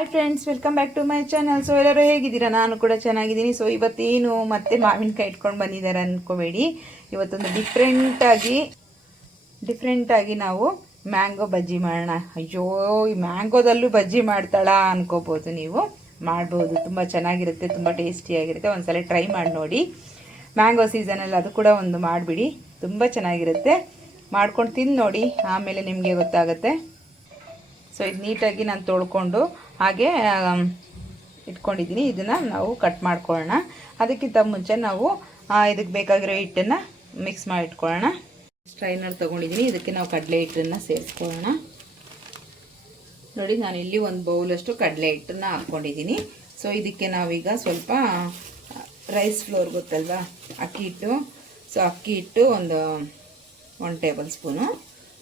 Hi friends welcome back to my channel so ಎಲ್ಲರೂ ಹೇಗಿದ್ದೀರಾ? ನಾನು ಕೂಡ ಚೆನ್ನಾಗಿದ್ದೀನಿ. ಸೊ ಇವತ್ತೇನು ಮತ್ತೆ ಮಾವಿನಕಾಯಿ ಇಟ್ಕೊಂಡು ಬಂದಿದ್ದಾರೆ ಅನ್ಕೋಬೇಡಿ. ಇವತ್ತೊಂದು ಡಿಫ್ರೆಂಟಾಗಿ ಡಿಫ್ರೆಂಟಾಗಿ ನಾವು ಮ್ಯಾಂಗೋ ಬಜ್ಜಿ ಮಾಡೋಣ. ಅಯ್ಯೋ, ಈ ಮ್ಯಾಂಗೋದಲ್ಲೂ ಬಜ್ಜಿ ಮಾಡ್ತಾಳಾ ಅನ್ಕೋಬೋದು ನೀವು. ಮಾಡ್ಬೋದು. ತುಂಬ ಚೆನ್ನಾಗಿರುತ್ತೆ, ತುಂಬ ಟೇಸ್ಟಿಯಾಗಿರುತ್ತೆ ಒಂದ್ಸಲ ಟ್ರೈ ಮಾಡಿ ನೋಡಿ. ಮ್ಯಾಂಗೋ ಸೀಸನಲ್ಲಿ ಅದು ಕೂಡ ಒಂದು ಮಾಡಿಬಿಡಿ. ತುಂಬ ಚೆನ್ನಾಗಿರುತ್ತೆ. ಮಾಡ್ಕೊಂಡು ತಿಂದು ನೋಡಿ. ಆಮೇಲೆ ನಿಮಗೆ ಗೊತ್ತಾಗುತ್ತೆ. ಸೊ ಇದು ನೀಟಾಗಿ ನಾನು ತೊಳ್ಕೊಂಡು ಹಾಗೆ ಇಟ್ಕೊಂಡಿದ್ದೀನಿ. ಇದನ್ನು ನಾವು ಕಟ್ ಮಾಡ್ಕೊಳ್ಳೋಣ. ಅದಕ್ಕಿಂತ ಮುಂಚೆ ನಾವು ಇದಕ್ಕೆ ಬೇಕಾಗಿರೋ ಹಿಟ್ಟನ್ನು ಮಿಕ್ಸ್ ಮಾಡಿ ಇಟ್ಕೊಳ್ಳೋಣ ಸ್ಟ್ರೈನರ್ ತೊಗೊಂಡಿದ್ದೀನಿ. ಇದಕ್ಕೆ ನಾವು ಕಡಲೆ ಹಿಟ್ಟನ್ನು ಸೇರಿಸ್ಕೊಳ್ಳೋಣ. ನೋಡಿ, ನಾನು ಇಲ್ಲಿ ಒಂದು ಬೌಲಷ್ಟು ಕಡಲೆ ಹಿಟ್ಟನ್ನು ಹಾಕ್ಕೊಂಡಿದ್ದೀನಿ. ಸೊ ಇದಕ್ಕೆ ನಾವೀಗ ಸ್ವಲ್ಪ ರೈಸ್ ಫ್ಲೋರ್ ಗೊತ್ತಲ್ವಾ? ಅಕ್ಕಿ ಹಿಟ್ಟು. ಸೊ ಅಕ್ಕಿ ಹಿಟ್ಟು ಒಂದು ಒನ್ ಟೇಬಲ್ ಸ್ಪೂನು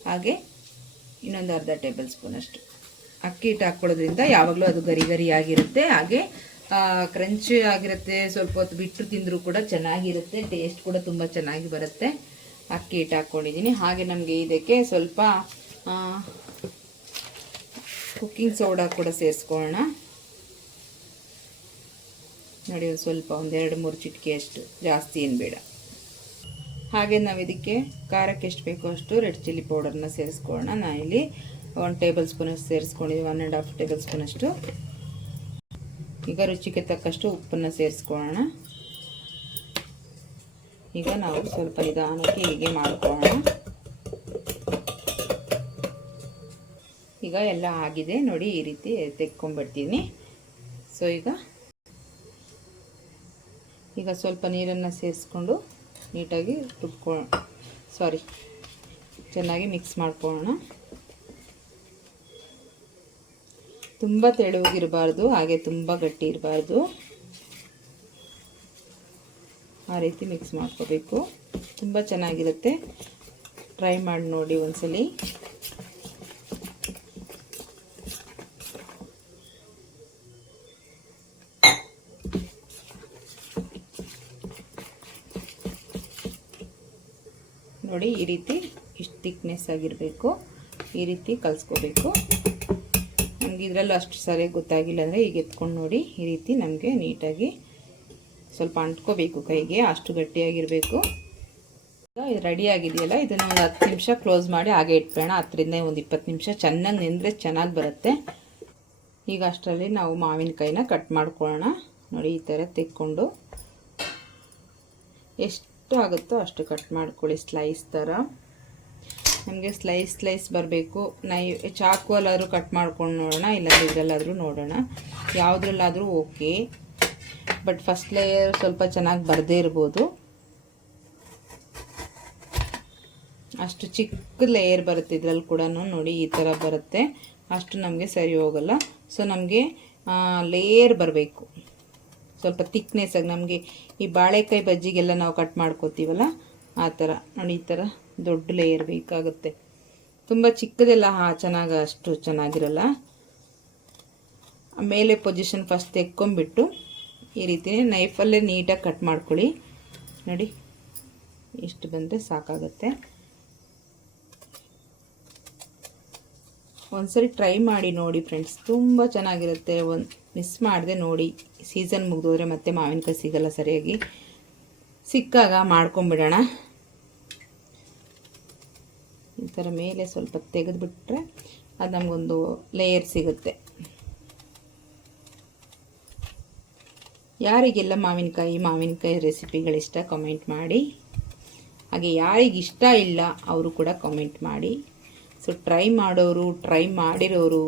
ಹಾಗೆ ಇನ್ನೊಂದು ಅರ್ಧ ಟೇಬಲ್ ಸ್ಪೂನ್ ಅಷ್ಟು. ಅಕ್ಕಿ ಹಿಟ್ಟು ಹಾಕ್ಕೊಳ್ಳೋದ್ರಿಂದ ಯಾವಾಗಲೂ ಅದು ಗರಿ ಗರಿ ಆಗಿರುತ್ತೆ. ಹಾಗೆ ಕ್ರಂಚಿ ಆಗಿರುತ್ತೆ, ಸ್ವಲ್ಪ ಹೊತ್ತು ಬಿಟ್ಟು ತಿಂದರೂ ಕೂಡ ಚೆನ್ನಾಗಿರುತ್ತೆ, ಟೇಸ್ಟ್ ಕೂಡ ತುಂಬ ಚೆನ್ನಾಗಿ ಬರುತ್ತೆ. ಅಕ್ಕಿ ಹಿಟ್ಟು ಹಾಕ್ಕೊಂಡಿದ್ದೀನಿ ಹಾಗೆ ನಮಗೆ ಇದಕ್ಕೆ ಸ್ವಲ್ಪ ಕುಕ್ಕಿಂಗ್ ಸೋಡಾ ಕೂಡ ಸೇರಿಸ್ಕೊಳ್ಳೋಣ. ನೋಡಿ ಸ್ವಲ್ಪ ಒಂದೆರಡು ಮೂರು ಚಿಟಿಕೆ ಅಷ್ಟು. ಜಾಸ್ತಿ ಏನು ಬೇಡ. ಹಾಗೆ ನಾವು ಇದಕ್ಕೆ ಖಾರಕ್ಕೆ ಎಷ್ಟು ಬೇಕೋ ಅಷ್ಟು ರೆಡ್ ಚಿಲ್ಲಿ ಪೌಡರ್ನ ಸೇರಿಸ್ಕೊಳ್ಳೋಣ. ನಾನಿಲ್ಲಿ ಒನ್ ಟೇಬಲ್ ಸ್ಪೂನ್ ಅಷ್ಟು ಸೇರಿಸ್ಕೊಂಡಿದ್ದೀವಿ one and half tablespoon ಅಷ್ಟು. ಈಗ ರುಚಿಗೆ ತಕ್ಕಷ್ಟು ಉಪ್ಪನ್ನು ಸೇರಿಸ್ಕೊಳ್ಳೋಣ. ಈಗ ನಾವು ಸ್ವಲ್ಪ ನಿಧಾನಕ್ಕೆ ಹೀಗೆ ಮಾಡ್ಕೊಳ್ಳೋಣ. ಈಗ ಎಲ್ಲ ಆಗಿದೆ, ನೋಡಿ ಈ ರೀತಿ ತೆಕ್ಕೊಂಡ್ಬಿಡ್ತೀನಿ. ಸೊ ಈಗ ಈಗ ಸ್ವಲ್ಪ ನೀರನ್ನು ಸೇರಿಸ್ಕೊಂಡು ನೀಟಾಗಿ ರುಬ್ಕೊ ಸಾರಿ ಚೆನ್ನಾಗಿ ಮಿಕ್ಸ್ ಮಾಡ್ಕೊಳ್ಳೋಣ. ತುಂಬ ತೆಳುವಾಗಿರಬಾರ್ದು, ಹಾಗೆ ತುಂಬ ಗಟ್ಟಿ ಇರಬಾರ್ದು. ಆ ರೀತಿ ಮಿಕ್ಸ್ ಮಾಡ್ಕೋಬೇಕು. ತುಂಬ ಚೆನ್ನಾಗಿರುತ್ತೆ. ಟ್ರೈ ಮಾಡಿ ನೋಡಿ ಒಂದ್ಸಲಿ. ನೋಡಿ ಈ ರೀತಿ ಇಷ್ಟು ಥಿಕ್ನೆಸ್ ಆಗಿರಬೇಕು. ಈ ರೀತಿ ಕಲಿಸ್ಕೋಬೇಕು. ನಮ್ಗೆ ಇದರಲ್ಲೂ ಅಷ್ಟು ಸರಿಯಾಗಿ ಗೊತ್ತಾಗಿಲ್ಲ ಅಂದರೆ ಈಗ ಎತ್ಕೊಂಡು ನೋಡಿ ಈ ರೀತಿ ನಮಗೆ ನೀಟಾಗಿ ಸ್ವಲ್ಪ ಅಂಟ್ಕೋಬೇಕು ಕೈಗೆ, ಅಷ್ಟು ಗಟ್ಟಿಯಾಗಿರಬೇಕು. ಇದು ರೆಡಿ ಆಗಿದೆಯಲ್ಲ ಇದನ್ನು ಒಂದು ಹತ್ತು ನಿಮಿಷ ಕ್ಲೋಸ್ ಮಾಡಿ ಹಾಗೆ ಇಟ್ಬೇಡ ಹತ್ತರಿಂದ ಒಂದು ಇಪ್ಪತ್ತು ನಿಮಿಷ ಚೆನ್ನಾಗಿ ನೆಂದರೆ ಚೆನ್ನಾಗಿ ಬರುತ್ತೆ. ಈಗ ಅಷ್ಟರಲ್ಲಿ ನಾವು ಮಾವಿನಕಾಯಿನ ಕಟ್ ಮಾಡ್ಕೊಳ್ಳೋಣ. ನೋಡಿ, ಈ ಥರ ತೆಕ್ಕೊಂಡು ಎಷ್ಟು ಆಗುತ್ತೋ ಅಷ್ಟು ಕಟ್ ಮಾಡ್ಕೊಳ್ಳಿ ಸ್ಲೈಸ್ ಥರ. ನಮಗೆ ಸ್ಲೈಸ್ ಸ್ಲೈಸ್ ಬರಬೇಕು. ನೈ ಚಾಕುವಲ್ಲಾದರೂ ಕಟ್ ಮಾಡ್ಕೊಂಡು ನೋಡೋಣ ಇಲ್ಲ ಇದರಲ್ಲಾದರೂ ನೋಡೋಣ. ಯಾವುದ್ರಲ್ಲಾದರೂ ಓಕೆ. ಬಟ್ ಫಸ್ಟ್ ಲೇಯರ್ ಸ್ವಲ್ಪ ಚೆನ್ನಾಗಿ ಬರದೇ ಇರ್ಬೋದು. ಅಷ್ಟು ಚಿಕ್ಕ ಲೇಯರ್ ಬರುತ್ತೆ ಇದರಲ್ಲಿ ಕೂಡ ನೋಡಿ, ಈ ಥರ ಬರುತ್ತೆ. ಅಷ್ಟು ನಮಗೆ ಸರಿ ಹೋಗಲ್ಲ. ಸೊ, ನಮಗೆ ಲೇಯರ್ ಬರಬೇಕು. ಸ್ವಲ್ಪ ತಿಕ್ನೆಸ್ಸಾಗಿ ನಮಗೆ ಈ ಬಾಳೆಕಾಯಿ ಬಜ್ಜಿಗೆಲ್ಲ ನಾವು ಕಟ್ ಮಾಡ್ಕೋತೀವಲ್ಲ ಆ ಥರ ನೋಡಿ, ಈ ಥರ ದೊಡ್ಡ ಲೇಯರ್ ಬೇಕಾಗುತ್ತೆ. ತುಂಬ ಚಿಕ್ಕದೆಲ್ಲ, ಹಾ, ಚೆನ್ನಾಗಿ ಅಷ್ಟು ಚೆನ್ನಾಗಿರಲ್ಲ. ಮೇಲೆ ಪೊಸಿಷನ್ ಫಸ್ಟ್ ತೆಕ್ಕೊಂಬಿಟ್ಟು ಈ ರೀತಿ ನೈಫಲ್ಲೇ ನೀಟಾಗಿ ಕಟ್ ಮಾಡ್ಕೊಳ್ಳಿ. ನೋಡಿ, ಇಷ್ಟು ಬಂದರೆ ಸಾಕಾಗುತ್ತೆ. ಒಂದ್ಸರಿ ಟ್ರೈ ಮಾಡಿ ನೋಡಿ ಫ್ರೆಂಡ್ಸ್ ತುಂಬ ಚೆನ್ನಾಗಿರುತ್ತೆ. ಒಂದು ಮಿಸ್ ಮಾಡಿದೆ ನೋಡಿ. ಸೀಸನ್ ಮುಗಿದೋದ್ರೆ ಮತ್ತೆ ಮಾವಿನಕಾಯಿ ಸಿಗಲ್ಲ ಸರಿಯಾಗಿ. ಸಿಕ್ಕಾಗ ಮಾಡ್ಕೊಂಬಿಡೋಣ. ಥರ ಮೇಲೆ ಸ್ವಲ್ಪ ತೆಗೆದುಬಿಟ್ರೆ ಅದು ನಮಗೊಂದು ಲೇಯರ್ ಸಿಗುತ್ತೆ. ಯಾರಿಗೆಲ್ಲ ಮಾವಿನಕಾಯಿ ಮಾವಿನಕಾಯಿ ರೆಸಿಪಿಗಳಿಷ್ಟ ಕಮೆಂಟ್ ಮಾಡಿ. ಹಾಗೆ ಯಾರಿಗಿಷ್ಟ ಇಲ್ಲ, ಅವರು ಕೂಡ ಕಮೆಂಟ್ ಮಾಡಿ. ಸೊ ಟ್ರೈ ಮಾಡೋರು ಟ್ರೈ ಮಾಡಿರೋರು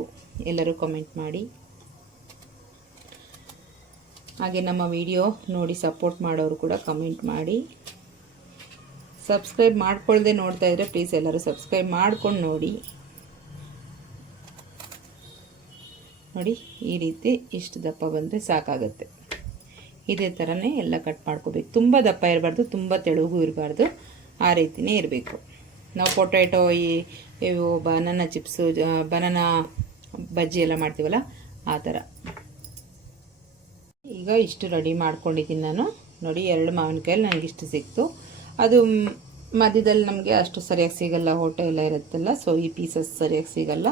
ಎಲ್ಲರೂ ಕಮೆಂಟ್ ಮಾಡಿ. ಹಾಗೆ ನಮ್ಮ ವಿಡಿಯೋ ನೋಡಿ ಸಪೋರ್ಟ್ ಮಾಡೋರು ಕೂಡ ಕಮೆಂಟ್ ಮಾಡಿ. ಸಬ್ಸ್ಕ್ರೈಬ್ ಮಾಡ್ಕೊಳ್ಳದೆ ನೋಡ್ತಾ ಇದ್ರೆ ಪ್ಲೀಸ್ ಎಲ್ಲರೂ ಸಬ್ಸ್ಕ್ರೈಬ್ ಮಾಡ್ಕೊಂಡು ನೋಡಿ. ನೋಡಿ, ಈ ರೀತಿ ಇಷ್ಟು ದಪ್ಪ ಬಂದರೆ ಸಾಕಾಗುತ್ತೆ. ಇದೇ ಥರನೇ ಎಲ್ಲ ಕಟ್ ಮಾಡ್ಕೋಬೇಕು. ತುಂಬ ದಪ್ಪ ಇರಬಾರ್ದು, ತುಂಬ ತೆಳುಗೂ ಇರಬಾರ್ದು. ಆ ರೀತಿಯೇ ಇರಬೇಕು. ನಾವು ಪೊಟ್ಯಾಟೊ ಈ ಬನಾನ ಚಿಪ್ಸು ಬನಾನ ಬಜ್ಜಿ ಎಲ್ಲ ಮಾಡ್ತೀವಲ್ಲ, ಆ ಥರ. ಈಗ ಇಷ್ಟು ರೆಡಿ ಮಾಡ್ಕೊಂಡಿದ್ದೀನಿ ನಾನು. ನೋಡಿ, ಎರಡು ಮಾವಿನಕಾಯಲ್ಲಿ ನನಗಿಷ್ಟು ಸಿಕ್ತು. ಅದು ಮಧ್ಯದಲ್ಲಿ ನಮಗೆ ಅಷ್ಟು ಸರಿಯಾಗಿ ಸಿಗಲ್ಲ, ಹೊಟ್ಟೆ ಎಲ್ಲ ಇರುತ್ತಲ್ಲ ಸೊ ಈ ಪೀಸಸ್ ಸರಿಯಾಗಿ ಸಿಗಲ್ಲ.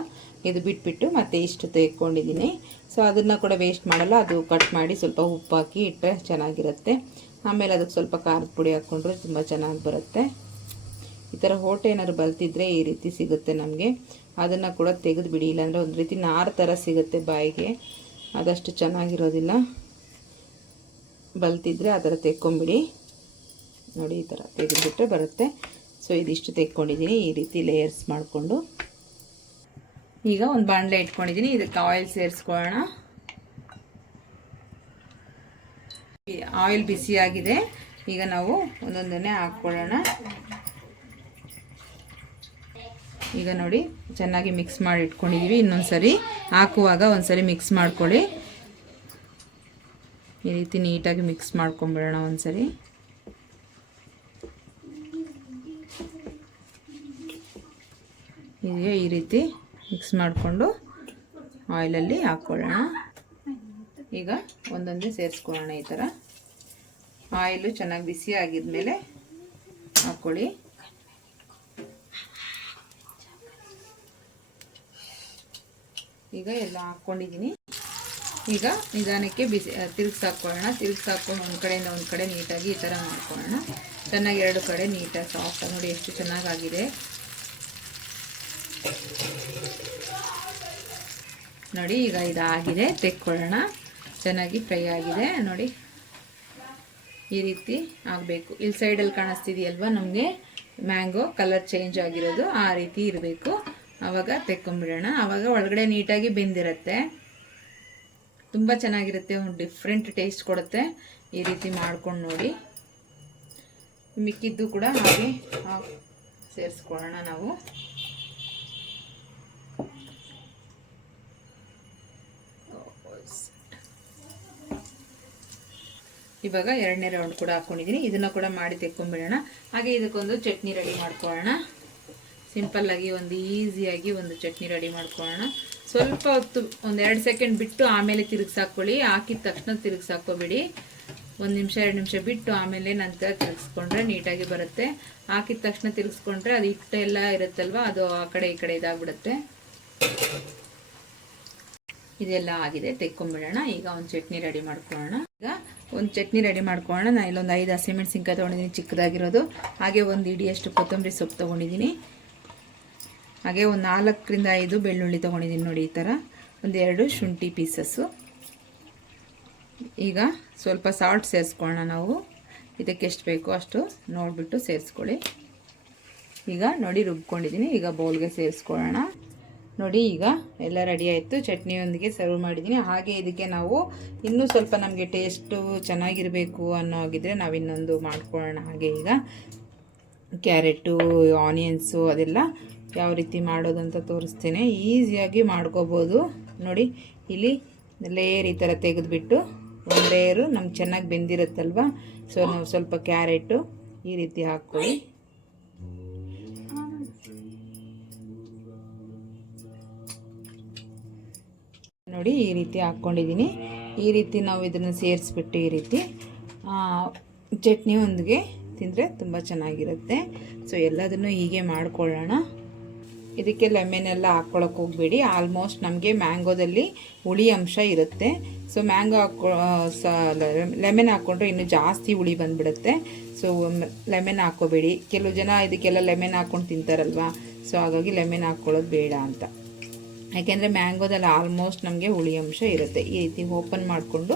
ಇದು ಬಿಟ್ಬಿಟ್ಟು ಮತ್ತೆ ಇಷ್ಟು ತೆಗೆದುಕೊಂಡಿದ್ದೀನಿ ಸೊ ಅದನ್ನು ಕೂಡ ವೇಸ್ಟ್ ಮಾಡಲ್ಲ, ಅದು ಕಟ್ ಮಾಡಿ ಸ್ವಲ್ಪ ಉಪ್ಪು ಹಾಕಿ ಇಟ್ಟರೆ ಚೆನ್ನಾಗಿರುತ್ತೆ. ಆಮೇಲೆ ಅದಕ್ಕೆ ಸ್ವಲ್ಪ ಖಾರದ ಪುಡಿ ಹಾಕ್ಕೊಂಡ್ರೆ ತುಂಬ ಚೆನ್ನಾಗಿ ಬರುತ್ತೆ. ಈ ಥರ ಹೋಟೆ ಏನಾದ್ರು ಬಲ್ತಿದ್ರೆ ಈ ರೀತಿ ಸಿಗುತ್ತೆ ನಮಗೆ. ಅದನ್ನು ಕೂಡ ತೆಗೆದು ಬಿಡಿ, ಇಲ್ಲಾಂದರೆ ಒಂದು ರೀತಿ ನಾರು ಥರ ಸಿಗುತ್ತೆ ಬಾಯಿಗೆ. ಅದಷ್ಟು ಚೆನ್ನಾಗಿರೋದಿಲ್ಲ. ಬಲ್ತಿದ್ರೆ ಆ ಥರ ತೆಕ್ಕೊಂಬಿಡಿ. ನೋಡಿ ಈ ಥರ ತೆಗೆದುಬಿಟ್ರೆ ಬರುತ್ತೆ. ಸೊ ಇದಿಷ್ಟು ತೆಗ್ಕೊಂಡಿದ್ದೀನಿ ಈ ರೀತಿ ಲೇಯರ್ಸ್ ಮಾಡಿಕೊಂಡು. ಈಗ ಒಂದು ಬಾಣಲೆ ಇಟ್ಕೊಂಡಿದ್ದೀನಿ. ಇದಕ್ಕೆ ಆಯಿಲ್ ಸೇರಿಸ್ಕೊಳ್ಳೋಣ. ಆಯಿಲ್ ಬಿಸಿಯಾಗಿದೆ ಈಗ ನಾವು ಒಂದೊಂದನ್ನೇ ಹಾಕ್ಕೊಳ್ಳೋಣ. ಈಗ ನೋಡಿ, ಚೆನ್ನಾಗಿ ಮಿಕ್ಸ್ ಮಾಡಿ ಇಟ್ಕೊಂಡಿದ್ದೀವಿ ಇನ್ನೊಂದು ಸರಿ ಹಾಕುವಾಗ ಒಂದ್ಸರಿ ಮಿಕ್ಸ್ ಮಾಡ್ಕೊಳ್ಳಿ. ಈ ರೀತಿ ನೀಟಾಗಿ ಮಿಕ್ಸ್ ಮಾಡ್ಕೊಂಬಿಡೋಣ ಒಂದ್ಸರಿ. ಹೀಗೆ ಈ ರೀತಿ ಮಿಕ್ಸ್ ಮಾಡಿಕೊಂಡು ಆಯಿಲಲ್ಲಿ ಹಾಕ್ಕೊಳ್ಳೋಣ. ಈಗ ಒಂದೊಂದೇ ಸೇರಿಸ್ಕೊಳ್ಳೋಣ ಈ ಥರ. ಆಯಿಲು ಚೆನ್ನಾಗಿ ಬಿಸಿ ಆಗಿದ್ಮೇಲೆ ಹಾಕ್ಕೊಳ್ಳಿ. ಈಗ ಎಲ್ಲ ಹಾಕ್ಕೊಂಡಿದ್ದೀನಿ. ಈಗ ನಿಧಾನಕ್ಕೆ ಬಿಸಿ ತಿರುಗಿಸಿ ಹಾಕ್ಕೊಳ್ಳೋಣ ತಿರುಗಿಸಿ ಹಾಕ್ಕೊಂಡು ಒಂದು ಕಡೆಯಿಂದ ಒಂದು ಕಡೆ ನೀಟಾಗಿ ಈ ಥರ ಮಾಡ್ಕೊಳ್ಳೋಣ. ಚೆನ್ನಾಗಿ ಎರಡು ಕಡೆ ನೀಟಾಗಿ ಸಾಫ್ಟಾಗಿ ನೋಡಿ ಎಷ್ಟು ಚೆನ್ನಾಗಾಗಿದೆ. ನೋಡಿ, ಈಗ ಇದಾಗಿದೆ. ತೆಕ್ಕೊಳ್ಳೋಣ. ಚೆನ್ನಾಗಿ ಫ್ರೈ ಆಗಿದೆ. ನೋಡಿ, ಈ ರೀತಿ ಆಗಬೇಕು. ಇಲ್ಲಿ ಸೈಡಲ್ಲಿ ಕಾಣಿಸ್ತಿದೆಯಲ್ವಾ ನಮಗೆ? ಮ್ಯಾಂಗೋ ಕಲರ್ ಚೇಂಜ್ ಆಗಿರೋದು. ಆ ರೀತಿ ಇರಬೇಕು. ಆವಾಗ ತೆಕ್ಕೊಂಬಿಡೋಣ. ಆವಾಗ ಒಳಗಡೆ ನೀಟಾಗಿ ಬೆಂದಿರುತ್ತೆ. ತುಂಬ ಚೆನ್ನಾಗಿರುತ್ತೆ. ಒಂದು ಡಿಫ್ರೆಂಟ್ ಟೇಸ್ಟ್ ಕೊಡುತ್ತೆ. ಈ ರೀತಿ ಮಾಡ್ಕೊಂಡು ನೋಡಿ. ಮಿಕ್ಕಿದ್ದು ಕೂಡ ಹಾಗೆ ಸೇರಿಸ್ಕೊಳ್ಳೋಣ ನಾವು. ಇವಾಗ ಎರಡನೇ ರೌಂಡ್ ಕೂಡ ಹಾಕ್ಕೊಂಡಿದ್ದೀನಿ ಇದನ್ನು ಕೂಡ ಮಾಡಿ ತೆಕ್ಕೊಂಡ್ಬಿಡೋಣ ಹಾಗೆ ಇದಕ್ಕೊಂದು ಚಟ್ನಿ ರೆಡಿ ಮಾಡ್ಕೊಳ್ಳೋಣ. ಸಿಂಪಲ್ಲಾಗಿ ಒಂದು ಈಸಿಯಾಗಿ ಒಂದು ಚಟ್ನಿ ರೆಡಿ ಮಾಡ್ಕೊಳ್ಳೋಣ. ಸ್ವಲ್ಪ ಹೊತ್ತು, ಒಂದು ಎರಡು ಸೆಕೆಂಡ್ ಬಿಟ್ಟು ಆಮೇಲೆ ತಿರುಗಿಸಾಕೊಳ್ಳಿ ಹಾಕಿದ ತಕ್ಷಣ ತಿರುಗಿಸಾಕೋಬೇಡಿ ಒಂದು ನಿಮಿಷ, ಎರಡು ನಿಮಿಷ ಬಿಟ್ಟು ಆಮೇಲೆ ನಂತರ ತಿರುಗಿಸ್ಕೊಂಡ್ರೆ ನೀಟಾಗಿ ಬರುತ್ತೆ. ಹಾಕಿದ ತಕ್ಷಣ ತಿರುಗಿಸ್ಕೊಂಡ್ರೆ ಅದು ಹಿಟ್ಟೆಲ್ಲ ಇರುತ್ತಲ್ವ, ಅದು ಆ ಕಡೆ ಈ ಕಡೆ ಇದಾಗ್ಬಿಡುತ್ತೆ. ಇದೆಲ್ಲ ಆಗಿದೆ ತೆಕ್ಕೊಂಬಿಡೋಣ ಈಗ ಒಂದು ಚಟ್ನಿ ರೆಡಿ ಮಾಡ್ಕೊಳ್ಳೋಣ. ಈಗ ಒಂದು ಚಟ್ನಿ ರೆಡಿ ಮಾಡ್ಕೊಳ್ಳೋಣ. ನಾನು ಇಲ್ಲೊಂದು ಐದು ಹಸಿಮೆಣ್ಸಿನ್ಕಾಯಿ ತೊಗೊಂಡಿದ್ದೀನಿ ಚಿಕ್ಕದಾಗಿರೋದು. ಹಾಗೆ ಒಂದು ಇಡಿಯಷ್ಟು ಕೊತ್ತಂಬರಿ ಸೊಪ್ಪು ತೊಗೊಂಡಿದ್ದೀನಿ ಹಾಗೆ ಒಂದು ನಾಲ್ಕರಿಂದ ಐದು ಬೆಳ್ಳುಳ್ಳಿ ತೊಗೊಂಡಿದ್ದೀನಿ ನೋಡಿ ಈ ಥರ ಒಂದೆರಡು ಶುಂಠಿ ಪೀಸಸ್ಸು ಈಗ ಸ್ವಲ್ಪ ಸಾಲ್ಟ್ ಸೇರಿಸ್ಕೊಳ್ಳೋಣ ನಾವು. ಇದಕ್ಕೆ ಎಷ್ಟು ಬೇಕೋ ಅಷ್ಟು ನೋಡಿಬಿಟ್ಟು ಸೇರಿಸ್ಕೊಳ್ಳಿ. ಈಗ ನೋಡಿ ರುಬ್ಕೊಂಡಿದ್ದೀನಿ ಈಗ ಬೌಲ್ಗೆ ಸೇರಿಸ್ಕೊಳ್ಳೋಣ. ನೋಡಿ, ಈಗ ಎಲ್ಲ ರೆಡಿ ಆಯಿತು. ಚಟ್ನಿಯೊಂದಿಗೆ ಸರ್ವ್ ಮಾಡಿದ್ದೀನಿ ಹಾಗೆ ಇದಕ್ಕೆ ನಾವು ಇನ್ನೂ ಸ್ವಲ್ಪ ನಮಗೆ ಟೇಸ್ಟು ಚೆನ್ನಾಗಿರಬೇಕು ಅನ್ನೋ ನಾವು ಇನ್ನೊಂದು ಮಾಡ್ಕೊಳ್ಳೋಣ. ಹಾಗೆ ಈಗ ಕ್ಯಾರೆಟು ಆನಿಯನ್ಸು ಅದೆಲ್ಲ ಯಾವ ರೀತಿ ಮಾಡೋದು ಅಂತ ತೋರಿಸ್ತೇನೆ. ಈಸಿಯಾಗಿ ಮಾಡ್ಕೋಬೋದು. ನೋಡಿ, ಇಲ್ಲಿ ಲೇಯರ್ ಈ ಥರ ತೆಗೆದುಬಿಟ್ಟು ಒಂದು ಲೇಯರು ನಮ್ಗೆ ಚೆನ್ನಾಗಿ ಬೆಂದಿರುತ್ತಲ್ವ? ಸೊ ನಾವು ಸ್ವಲ್ಪ ಕ್ಯಾರೆಟು ಈ ರೀತಿ ಹಾಕ್ಕೊಳ್ಳಿ. ನೋಡಿ ಈ ರೀತಿ ಹಾಕ್ಕೊಂಡಿದ್ದೀನಿ. ಈ ರೀತಿ ನಾವು ಇದನ್ನು ಸೇರಿಸ್ಬಿಟ್ಟು ಈ ರೀತಿ ಚಟ್ನಿ ಒಂದಿಗೆ ತಿಂದರೆ ತುಂಬ ಚೆನ್ನಾಗಿರುತ್ತೆ. ಸೊ ಎಲ್ಲದನ್ನು ಹೀಗೆ ಮಾಡಿಕೊಳ್ಳೋಣ. ಇದಕ್ಕೆ ಲೆಮನ್ ಎಲ್ಲ ಹಾಕ್ಕೊಳಕ್ಕೆ ಹೋಗಬೇಡಿ. ಆಲ್ಮೋಸ್ಟ್ ನಮಗೆ ಮ್ಯಾಂಗೋದಲ್ಲಿ ಹುಳಿ ಅಂಶ ಇರುತ್ತೆ. ಸೊ ಮ್ಯಾಂಗೋ ಹಾಕ್ಕೊ ಸ ಲೆಮನ್ ಹಾಕ್ಕೊಂಡ್ರೆ ಇನ್ನೂ ಜಾಸ್ತಿ ಹುಳಿ ಬಂದುಬಿಡುತ್ತೆ. ಸೊ ಲೆಮೆನ್ ಹಾಕ್ಕೋಬೇಡಿ. ಕೆಲವು ಜನ ಇದಕ್ಕೆಲ್ಲ ಲೆಮೆನ್ ಹಾಕ್ಕೊಂಡು ತಿಂತಾರಲ್ವಾ? ಸೊ ಹಾಗಾಗಿ ಲೆಮೆನ್ ಹಾಕ್ಕೊಳ್ಳೋದು ಬೇಡ ಅಂತ. ಯಾಕೆಂದರೆ ಮ್ಯಾಂಗೋದಲ್ಲಿ ಆಲ್ಮೋಸ್ಟ್ ನಮಗೆ ಹುಳಿ ಅಂಶ ಇರುತ್ತೆ. ಈ ರೀತಿ ಓಪನ್ ಮಾಡಿಕೊಂಡು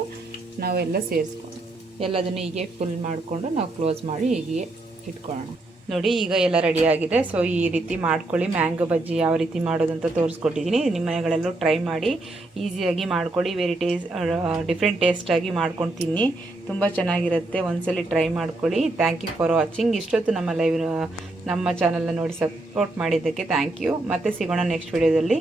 ನಾವೆಲ್ಲ ಸೇರಿಸ್ಕೊಂಡು ಎಲ್ಲದನ್ನು ಹೀಗೆ ಫುಲ್ ಮಾಡಿಕೊಂಡು ನಾವು ಕ್ಲೋಸ್ ಮಾಡಿ ಹೀಗೆ ಇಟ್ಕೊಳ್ಳೋಣ. ನೋಡಿ, ಈಗ ಎಲ್ಲ ರೆಡಿಯಾಗಿದೆ ಸೊ ಈ ರೀತಿ ಮಾಡ್ಕೊಳ್ಳಿ. ಮ್ಯಾಂಗೋ ಬಜ್ಜಿ ಯಾವ ರೀತಿ ಮಾಡೋದು ಅಂತ ತೋರಿಸ್ಕೊಟ್ಟಿದ್ದೀನಿ. ನಿಮ್ಮ ಮನೆಗಳಲ್ಲೂ ಟ್ರೈ ಮಾಡಿ ಈಸಿಯಾಗಿ ಮಾಡ್ಕೊಳ್ಳಿ. ವೆರಿ ಟೇಸ್ಟ್ ಡಿಫ್ರೆಂಟ್ ಟೇಸ್ಟಾಗಿ ಮಾಡ್ಕೊಂಡು ತಿನ್ನಿ. ತುಂಬ ಚೆನ್ನಾಗಿರುತ್ತೆ. ಒಂದ್ಸಲಿ ಟ್ರೈ ಮಾಡ್ಕೊಳ್ಳಿ. ಥ್ಯಾಂಕ್ ಯು ಫಾರ್ ವಾಚಿಂಗ್ ಇಷ್ಟೊತ್ತು ನಮ್ಮ ಲೈವ್ ನಮ್ಮ ಚಾನಲ್ನ ನೋಡಿ ಸಪೋರ್ಟ್ ಮಾಡಿದ್ದಕ್ಕೆ ಥ್ಯಾಂಕ್ ಯು ಮತ್ತೆ ಸಿಗೋಣ ನೆಕ್ಸ್ಟ್ ವಿಡಿಯೋದಲ್ಲಿ